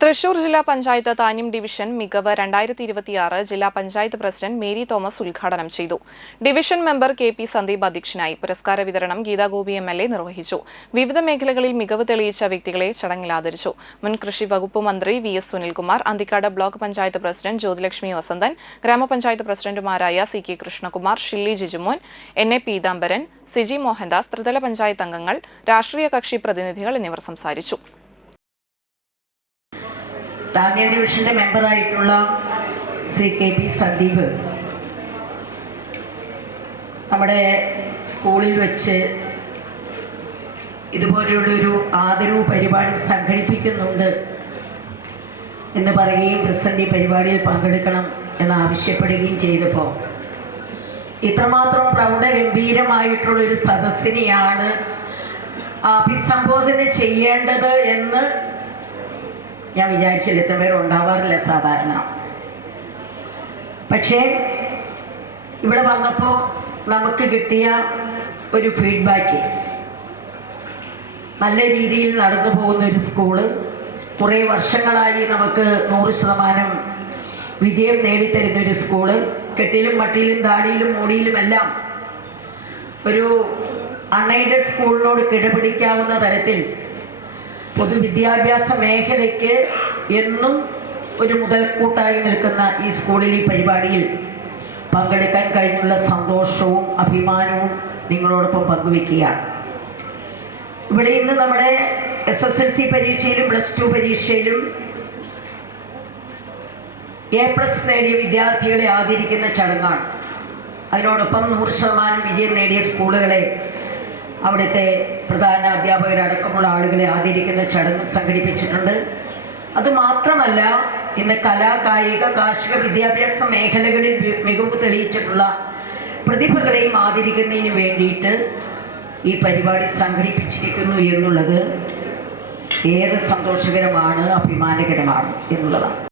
തൃശൂർ ജില്ലാ പഞ്ചായത്ത് താന്യം ഡിവിഷൻ മികവ് 2026 ജില്ലാ പഞ്ചായത്ത് പ്രസിഡന്റ് മേരി തോമസ് ഉദ്ഘാടനം ചെയ്തു. Division member K P. സന്ദീപ് അധ്യക്ഷനായി. പുരസ്കാര വിതരണം ഗീതാഗോപി എം.എൽ.എ. നിർവഹിച്ചു. വിവിധ മേഖലകളിൽ മികവ് തെളിയിച്ച വ്യക്തികളെ ചടങ്ങിൽ ആദരിച്ചു. മുൻ കൃഷി വകുപ്പ് മന്ത്രി VS. Sunilkumar, Anthikad block panchayat president Jyothilakshmi Vasanthan, ഗ്രാമപഞ്ചായത്ത് പ്രസിഡന്റുമാരായ സി.കെ. കൃഷ്ണകുമാർ, ഷില്ലി ജിജുമോൻ, എൻ.എ. പീതാംബരൻ, സിജി മോഹൻദാസ്, ത്രിതല പഞ്ചായത്ത് അംഗങ്ങൾ, രാഷ്ട്രീയ കക്ഷി പ്രതിനിധികൾ എന്നിവർ സംസാരിച്ചു. താന്യം ഡിവിഷന്റെ മെമ്പറായിട്ടുള്ള ശ്രീ കെ.പി. സന്ദീപ് നമ്മുടെ സ്കൂളിൽ വെച്ച് ഇതുപോലെയുള്ളൊരു ആദരവ് പരിപാടി സംഘടിപ്പിക്കുന്നുണ്ട് എന്ന് പറയുകയും പ്രസിഡന്റ് ഈ പരിപാടിയിൽ പങ്കെടുക്കണം എന്ന് ആവശ്യപ്പെടുകയും ചെയ്തപ്പോൾ ഇത്രമാത്രം പ്രൗഢഗംഭീരമായിട്ടുള്ളൊരു സദസ്സിനെയാണ് അഭിസംബോധന ചെയ്യേണ്ടത് എന്ന് ഞാൻ വിചാരിച്ചില്ല. ഇത്ര പേര് ഉണ്ടാവാറില്ല സാധാരണ. പക്ഷേ ഇവിടെ വന്നപ്പോൾ നമുക്ക് കിട്ടിയ ഒരു ഫീഡ്ബാക്ക്, നല്ല രീതിയിൽ നടന്നു പോകുന്ന ഒരു സ്കൂള്, കുറേ വർഷങ്ങളായി നമുക്ക് 100% വിജയം നേടിത്തരുന്ന ഒരു സ്കൂള്, കെട്ടിലും മട്ടിയിലും താടിയിലും മൂടിയിലുമെല്ലാം ഒരു അൺഎയ്ഡഡ് സ്കൂളിനോട് കിടപിടിക്കാവുന്ന തരത്തിൽ പൊതുവിദ്യാഭ്യാസ മേഖലയ്ക്ക് എന്നും ഒരു മുതൽക്കൂട്ടായി നിൽക്കുന്ന ഈ സ്കൂളിൽ ഈ പരിപാടിയിൽ പങ്കെടുക്കാൻ കഴിഞ്ഞുള്ള സന്തോഷവും അഭിമാനവും നിങ്ങളോടൊപ്പം പങ്കുവെക്കുകയാണ്. ഇവിടെ ഇന്ന് നമ്മുടെ SSLC പരീക്ഷയിലും +2 പരീക്ഷയിലും A+ നേടിയ വിദ്യാർത്ഥികളെ ആദരിക്കുന്ന ചടങ്ങാണ്. അതിനോടൊപ്പം 100% വിജയം നേടിയ സ്കൂളുകളെ, അവിടുത്തെ പ്രധാന അധ്യാപകരടക്കമുള്ള ആളുകളെ ആദരിക്കുന്ന ചടങ്ങ് സംഘടിപ്പിച്ചിട്ടുണ്ട്. അതുമാത്രമല്ല, ഇന്ന് കലാ, കായിക, കാർഷിക, വിദ്യാഭ്യാസ മേഖലകളിൽ മികവ് തെളിയിച്ചിട്ടുള്ള പ്രതിഭകളെയും ആദരിക്കുന്നതിന് വേണ്ടിയിട്ട് ഈ പരിപാടി സംഘടിപ്പിച്ചിരിക്കുന്നു എന്നുള്ളത് ഏറെ സന്തോഷകരമാണ്, അഭിമാനകരമാണ് എന്നുള്ളതാണ്.